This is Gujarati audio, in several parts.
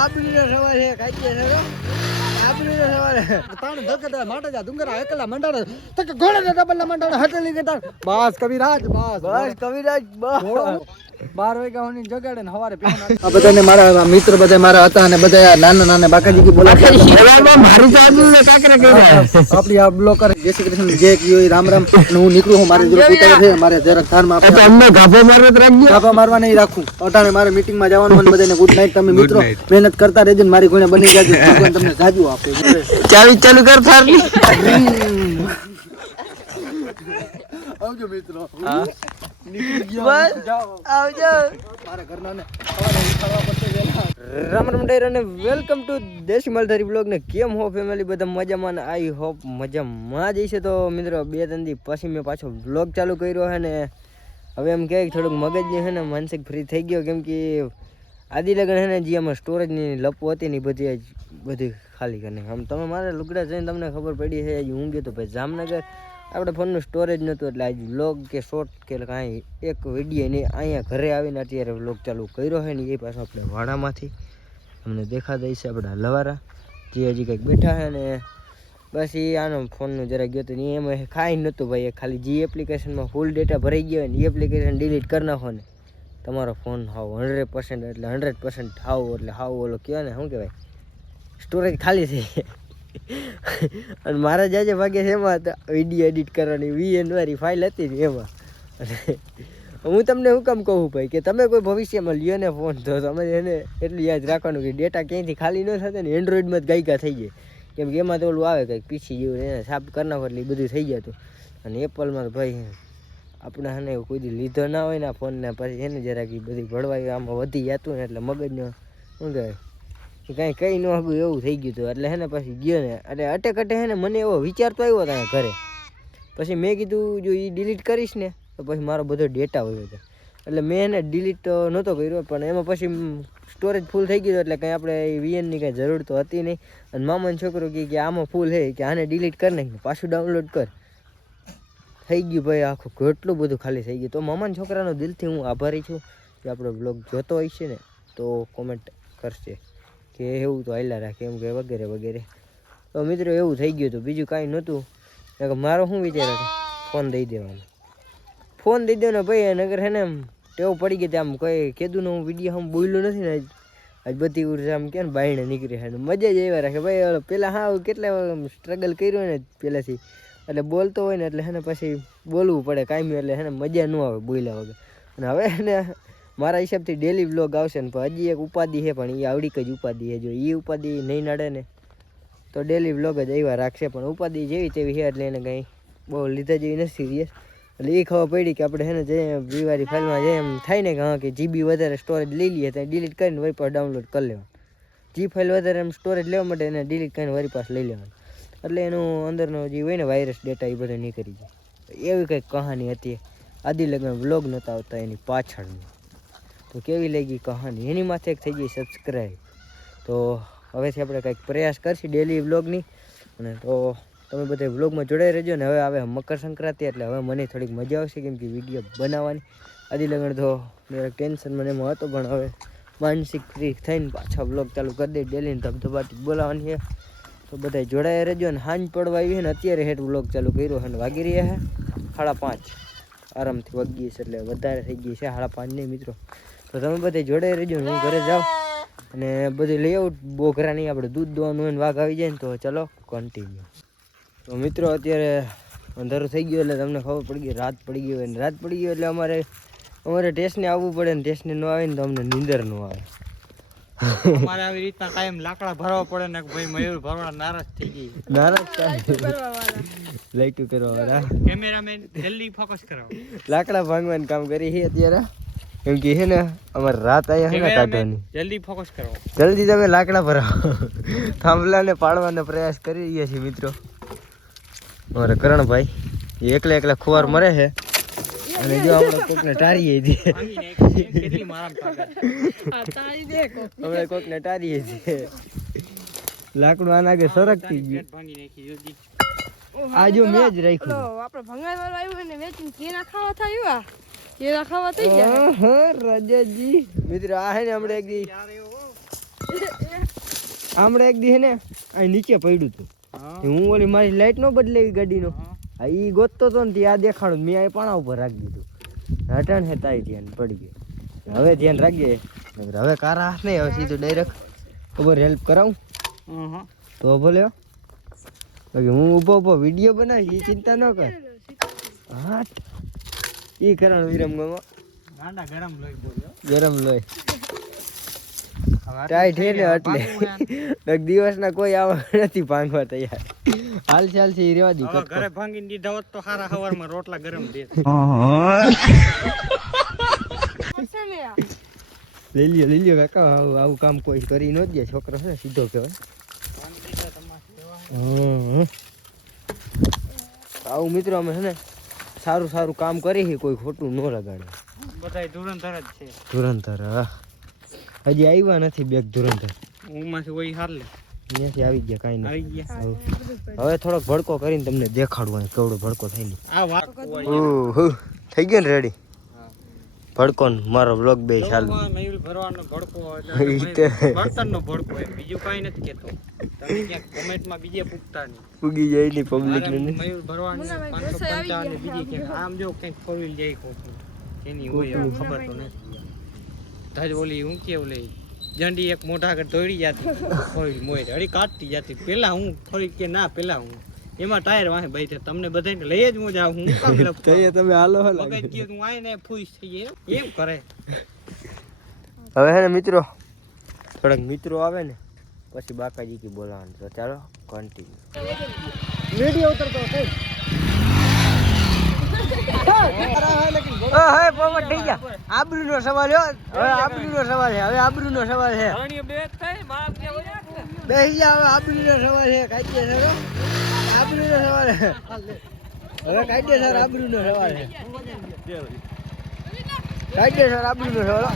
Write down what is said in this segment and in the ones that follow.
આબરીનો સવાલ છે કાઈ છે આબરીનો સવાલ છે તાણ ધકતા માટે જા ડુંગરા એકલા મંડાડે તક ઘોડે ડબલ મંડાડે હટેલી કે તાણ બસ કવિરાજ બસ કવિરાજ બસ 12 વાગ્યા હોની જગાડે ને હવારે પીવાનું આ બધાને મારા મિત્ર બધા મારા હતા અને બધા નાના નાના બાકાજી કી બોલાવતા મારી ચાદુ ને કાકરા કર્યા આપણી આ બ્લોકર જય શ્રી કૃષ્ણ જય કિયો રામ રામ હું નીકળું હું મારી જોડે કૂતરા છે મારે જરા થારમાં આપણે અમને ગાભો મારવા રાખજો ગાભા મારવા નહીં રાખું અટાણે મારે મીટિંગ માં જવાનું અને બધાને ગુડ નાઈટ તમે મિત્રો મહેનત કરતા રહેજો ને મારી કોઈને બની જાજો ભગવાન તમને જાજુ આપે ચાલુ કર થારની આવજો મિત્રો હા આવજો મારા ઘરનાને સવારે ઉઠાડવા પડશે વેલા રામ રામ ડાયર અને વેલકમ ટુ દેશી માલધારી બ્લોગ ને કેમ હો ફેમિલી બધા મજામાં ને આઈ હોપ મજામાં જ છે તો મિત્રો 2-3 દી પછી મેં પાછો બ્લોગ ચાલુ કર્યો છે ને હવે એમ કે થોડુંક મગજની છે ને માનસિક ફ્રી થઈ ગયો કેમ કે આદિ લગન છે ને જે આમાં સ્ટોરેજની લપો હતી ને બધી ખાલી કરીને આમ તમે મારા લુગડા જોઈને તમને ખબર પડી છે હું ગયો તો ભાઈ જામનગર આપણે ફોનનું સ્ટોરેજ નહોતું એટલે આજ વ્લોગ કે શોર્ટ કે કાંઈ એક વિડીયો નહીં અહીંયા ઘરે આવીને અત્યારે વ્લોગ ચાલુ કર્યો છે ને એ પાછો આપણે વાડામાંથી તમને દેખાતા છે આપણા લવારા જે હજી કંઈક બેઠા છે ને બસ એ આનો ફોનનું જરા ગયો તો ને એમાં ખાઈ નહોતું ભાઈ ખાલી જે એપ્લિકેશનમાં ફૂલ ડેટા ભરાઈ ગયો હોય ને એ એપ્લિકેશન ડિલીટ કરી નાખો ને તમારો ફોન હાવ 100% એટલે 100% હાવ એટલે હાવ ઓલો કહેવાય ને શું કહેવાય સ્ટોરેજ ખાલી થઈ જાય અને મારા જાજે ભાગે છે એમાં વિડીયો એડિટ કરવાની VN વાળી ફાઇલ હતી ને એમાં હું તમને શું કામ કહું ભાઈ કે તમે કોઈ ભવિષ્યમાં લ્યો ને ફોન તો તમે એને એટલું યાદ રાખવાનું કે ડેટા ક્યાંયથી ખાલી ન થતા ને એન્ડ્રોઈડમાં જ ગાયકા થઈ જાય કેમ કે એમાં તો ઓલું આવે કંઈક પીછી જેવું એને સાફ કરી નાખો એટલે બધું થઈ જતું અને એપલમાં તો ભાઈ આપણે એને કોઈ દી લીધો ના હોય ને આ ફોનને પછી એને જરાક બધી ભળવાઈ આમાં વધી જતું ને એટલે મગજનો શું કહેવાય કાંઈ કંઈ ન હતું એવું થઈ ગયું હતું એટલે હે ને પછી ગયો ને એટલે અટે હે ને મને એવો વિચાર તો આવ્યો ત્યાં ઘરે પછી મેં કીધું જો એ ડિલીટ કરીશ ને તો પછી મારો બધો ડેટા હોય હતો એટલે મેં એને ડિલીટ તો નહોતો કર્યો પણ એમાં પછી સ્ટોરેજ ફૂલ થઈ ગયું એટલે કંઈ આપણે VNની કંઈ જરૂર તો હતી નહીં અને મામાનો છોકરો કહે કે આમાં ફૂલ છે કે આને ડિલીટ કરી નાખીને પાછું ડાઉનલોડ કર થઈ ગયું ભાઈ આખું કેટલું બધું ખાલી થઈ ગયું તો મામાના છોકરાનો દિલથી હું આભારી છું કે આપણો બ્લોગ જોતો હોય છે ને તો કોમેન્ટ કરશે કે એવું તો હાલ્યા રાખે એમ કે વગેરે વગેરે તો મિત્રો એવું થઈ ગયું હતું બીજું કાંઈ નહોતું મારો શું વિચાર હતો ફોન દઈ દેવાનો ફોન દઈ દેવાનો ભાઈ નગર હે ને ટેવ પડી ગઈ આમ કોઈ કીધું ને હું વિડીયો આમ બોલ્યું નથી ને આજ બધી ઉર્જા આમ કે ને બાયણે નીકળી છે મજા જ એવા રાખે ભાઈ પહેલાં હા કેટલા સ્ટ્રગલ કર્યું હોય ને પહેલાંથી એટલે બોલતો હોય ને એટલે હે ને પછી બોલવું પડે કાયમી એટલે હે ને મજા ન આવે બોલ્યા વગર અને હવે એને મારા હિસાબથી ડેલી વ્લોગ આવશે ને પણ હજી એક ઉપાધિ છે પણ એ આવડીક જ ઉપાધિ છે જો એ ઉપાધિ નહીં નડે ને તો ડેલી વ્લોગ જ આવ્યા રાખશે પણ ઉપાધિ જેવી તેવી છે એટલે એને કંઈ બહુ લીધા જેવી નથી સિરિયસ એટલે એ ખબર પડી કે આપણે છે ને જે બીવારી ફાઇલમાં જે એમ થાય ને કે હા કે GB વધારે સ્ટોરેજ લઈ લઈએ તો ડિલીટ કરીને વરી પાસ ડાઉનલોડ કરી લેવાનું જી ફાઇલ વધારે એમ સ્ટોરેજ લેવા માટે એને ડિલીટ કરીને વરી પાસ લઈ લેવાનું એટલે એનું અંદરનો જે હોય ને વાયરસ ડેટા એ બધો નહીં કરી જાય એવી કંઈક કહાની હતી આદિ લગ્ન વ્લોગ નહોતા આવતા એની પાછળની તો કેવી લાગી કહાની એની માથે એક થઈ ગઈ સબસ્ક્રાઈબ તો હવેથી આપણે કંઈક પ્રયાસ કરશું ડેલી વ્લોગની અને તો તમે બધા વ્લોગમાં જોડાઈ રહેજો ને હવે આવે મકર સંક્રાંતિ એટલે હવે મને થોડીક મજા આવશે કેમ કે વિડીયો બનાવવાની આદિ લગન તો જરાક ટેન્શન મને એમાં હતો પણ હવે માનસિક ફ્રી થઈને પાછા વ્લોગ ચાલુ કરી દે ડેલીને ધબધબાટી બોલાવવાની છે તો બધા જોડાઈ રહેજો ને હાંજ પડવા આવી છે ને અત્યારે હેઠ વ્લોગ ચાલુ કર્યો અને વાગી રહ્યા છે 5:30 આરામથી વાગી છે એટલે વધારે થઈ ગઈ છે 5:30 નહીં મિત્રો તો તમે બધે જોડાઈ રહેજો હું ઘરે જાઉં અને બધું લઈ આવું બોઘરાની આપણે દૂધ દોવાનું હોય ને વાઘ આવી જાય ને તો ચલો કન્ટિન્યુ તો મિત્રો અત્યારે અંધારું થઈ ગયું એટલે તમને ખબર પડી ગઈ રાત પડી ગઈ હોય ને રાત પડી ગઈ એટલે અમારે ટેસ્ટને આવવું પડે ને ટેસ્ટને ન આવે ને તો અમને નીંદર ન આવે અમારે આવી રીતના કાયમ લાકડા ભરવા પડે ને ભાઈ મયુર ભરવા નારાજ થઈ ગઈ લાઈટ કરવા વાળા કેમેરામેન જલ્દી ફોકસ કરાવો લાકડા ભાંગવાનું કામ કરી છે અત્યારે એમ કે છે ને અમારે રાત અહીંયા છે ને કાઢવાની જલ્દી ફોકસ કરો જલ્દી તમે લાકડા ભરાવો થાંભલાને પાડવાનો પ્રયાસ કરી રહ્યા છીએ મિત્રો અમારે કરણભાઈ એ એકલા ખુવાર મરે છે અને જો આપણે કોકને ટારીએ છીએ અમે કોકને ટારીએ છીએ લાકડું આના આગળ સરકતી ગયું આ જો મેં જ રાખ્યું આપણે ભંગાર વાળા આવ્યું ને વેચીને કેના ખાવા થયું કેરા ખાવા થઈ ગયા હા રાજાજી મિત્ર આ હે ને આપણે એક દી આમળે એક દી હે ને આ નીચે પડ્યું હતું હું ઓલી મારી લાઈટ નો બદલાવી ગાડીનો હા ઈ ગોતતો તો ને ત્યાં દેખાડું મેં આ પાણા ઉપર રાખી દીધું હટાણ હે તારી ધ્યાન પડી ગયું હવે ધ્યાન રાખજે હવે કારા હાથ નહીં હવે સીધું ડાયરેક્ટ ખબર હેલ્પ કરાવું તો ભલે બાકી હું ઊભો વિડીયો બનાવી એ ચિંતા ન કર હા ઈ કરણ વિરમ ગાંડા ગરમ લોહી બોલ્યો ગરમ લોહી ટાઈટ હે ને એટલે એક દિવસના કોઈ આવા નથી ભાંગવા તૈયાર હાલ ચાલ છે ઈ રેવા દી હવે ઘરે ભાંગીને દીધા હોત તો સારા હવારમાં રોટલા ગરમ દે લઈ લ્યો કાકા આવું કામ કોઈ કરી ન દે છોકરો છે સીધો કહેવાય આવું મિત્રો અમે છે ને સારું કામ કરી કોઈ ખોટું ન લગાડે બધાય ધુરંધર જ છે ધુરંધર હજી આવ્યા નથી બેગ ધુરંધર ઊંઘમાંથી હોય હાર લે અહીંયાથી આવી ગયા કાંઈ આવી નહીં ગયા હવે થોડોક ભડકો કરીને તમને દેખાડવું કેવડો ભડકો થાય ને આ વાત થઈ ગયો ને રેડી ભડકો મારો બ્લોગ બે ચાલુ મયુલ ભરવાનો ભડકો બર્તનનો ભડકો હોય બીજું કાંઈ નથી કહેતો તમે ક્યાંક કોમેન્ટમાં બીજે પૂછતા નહીં ઉગી જાય ની પબ્લિક ને મયુલ ભરવાની 555 બીજી ક્યાંક આમ જો કંઈક ફોર વ્હીલ જાય કોણ એની હોય એવું ખબર તો નથી ધજ ઓલી હું કે ઓલી જંડી એક મોઢા આગળ દોડી જતી ફોર વ્હીલ મોય હળી કાઢતી જતી પેલા હું થોડી કે ના પેલા હું એમાં ટાયર વાહે ભાઈ તમને બધાને લઈ જ હું જાઉં હું કામ કહીએ તમે હાલો મગજ કે હું આઈને ફૂસ થઈ જાય એમ કરે હવે હે ને મિત્રો થોડાક મિત્રો આવે ને પછી બાકાજી કી બોલાવાનું તો ચાલો કન્ટિન્યુ વિડિયો ઉતરતો છે હા પોપટ થઈ ગયા આબરૂનો સવાલ હો હવે આબરૂનો સવાલ છે આબરૂનો સવાલ છે બેસી જા હવે આબરૂનો સવાલ છે કાઢીએ સર આબરૂનો સવાલ છે હવે કાઢીએ સર આબરૂનો સવાલ છે કાઢીએ સર આબરૂનો સવાલ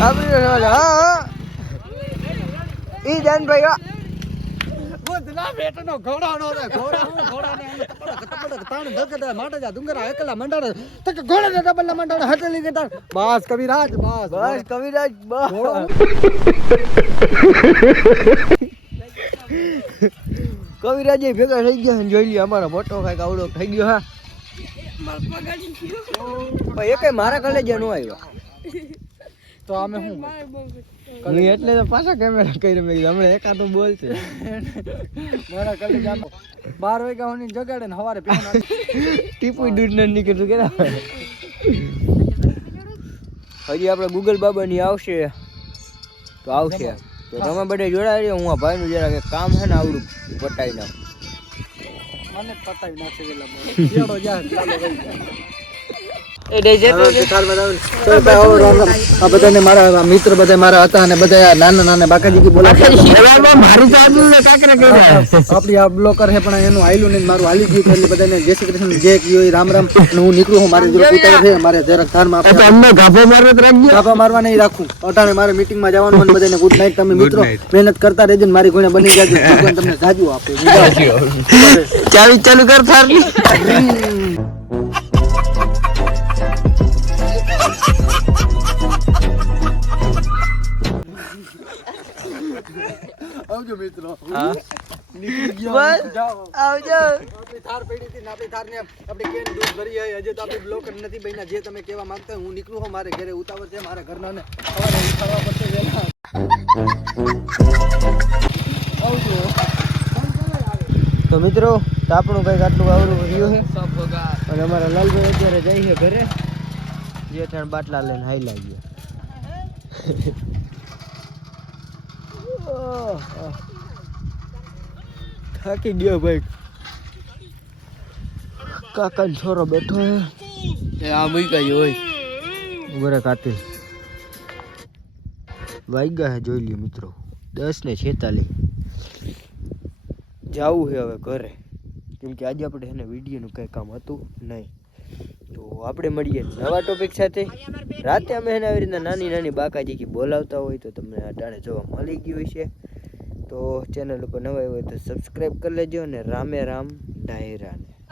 આબરૂનો સવાલ હા ઈ જાનભાઈ ના બેટનો ઘોડાનો રે ઘોડાને તપડક તાણ ધકડા માટે જા ડુંગરા એકલા મંડાડે તક ઘોડાને ડબલના મંડાડે હટલી કે તાણ બસ કવિરાજ બસ કવિરાજ બસ કવિરાજ ભેગા થઈ ગયા ને જોઈ લ્યો અમારો મોટો કાંઈક આવડો થઈ ગયો હા પણ એ કઈ મારા કલેજે નો આવ્યો તો અમે હું હું એટલે તો પાછા કેમેરા કરી મેં કીધું હમણાં એકાદો બોલશે મારા કલે જામ 12 વાગ્યા હોની જગાડે ને હવારે પેન ટીપુ દૂધ ન નીકળતું કે હજી આપણે ગૂગલ બાબાની આવશે તો આવશે તો તમે બધા જોડાઈ હું આ ભાઈનું જરાક એક કામ છે ને આવડું પટાઈ નાખ મને પતાવી નાખશે વેલા જેડો જા ચાલો ભાઈ એ ડેજેટ આ બધાને મારા મિત્ર બધા મારા હતા અને બધા નાના બાકાજી કી બોલાતા મારી તો આદમી કાકરા કર્યા આપણી આ બ્લોકર છે પણ એનું હાલ્યું નહીં મારું હાલી ગયું એટલે બધાને જય શ્રી કૃષ્ણ જય કયો રામ રામ અને હું નીકળું હું મારી જોડે ઉતાર છે મારે જરાક ધારમાં આપણે અમને ગાભો મારવા રાખજો ગાભા મારવા નહીં રાખું અટાણે મારે મીટિંગમાં જવાનું અને બધાને ગુડ નાઈટ તમે મિત્રો મહેનત કરતા રહેજો મારી ગુણે બની જાજો ભગવાન તમને જાજુ આપે ચાલુ કર થાર આવજો મિત્રો બસ આવજો આપણી થાર પડી હતી ને આપણી થારને આપણે કેન દૂધ ભરી હે હજે તો આપણે બ્લોકર નથી બન્યા જે તમે કહેવા માંગતા હોય હું નીકળું હું મારે ઘરે ઉતાવળ છે મારા ઘરનાને સવારે ઉઠાડવા પડશે વેલા આવજો તો મિત્રો તો આપણું કંઈક આટલું આવડું રહ્યું છે અને અમારા લાલભાઈ અત્યારે જાય છે ઘરે જે ત્રણ બાટલા લઈને હાઈ લાગ્યા થાકી ગયો ભાઈ કાકા છોરો બેઠો હે આ મૂકાઈ હોય બરે કાતિલ વાગ્યા હે જોઈ લ્યો મિત્રો 10:46 જાવું છે હવે ઘરે કેમ કે આજે આપણે એને વિડીયોનું કંઈ કામ હતું નહીં તો આપણે મળીએ નવા ટોપિક સાથે રાતે અમે એને આવી રીતના નાની બાકાજી બોલાવતા હોય તો તમને અટાણે જોવા મળી ગયું છે તો ચેનલ ઉપર નવા હોય તો સબસ્ક્રાઈબ કરી લેજો અને રામે રામ ડાયરાને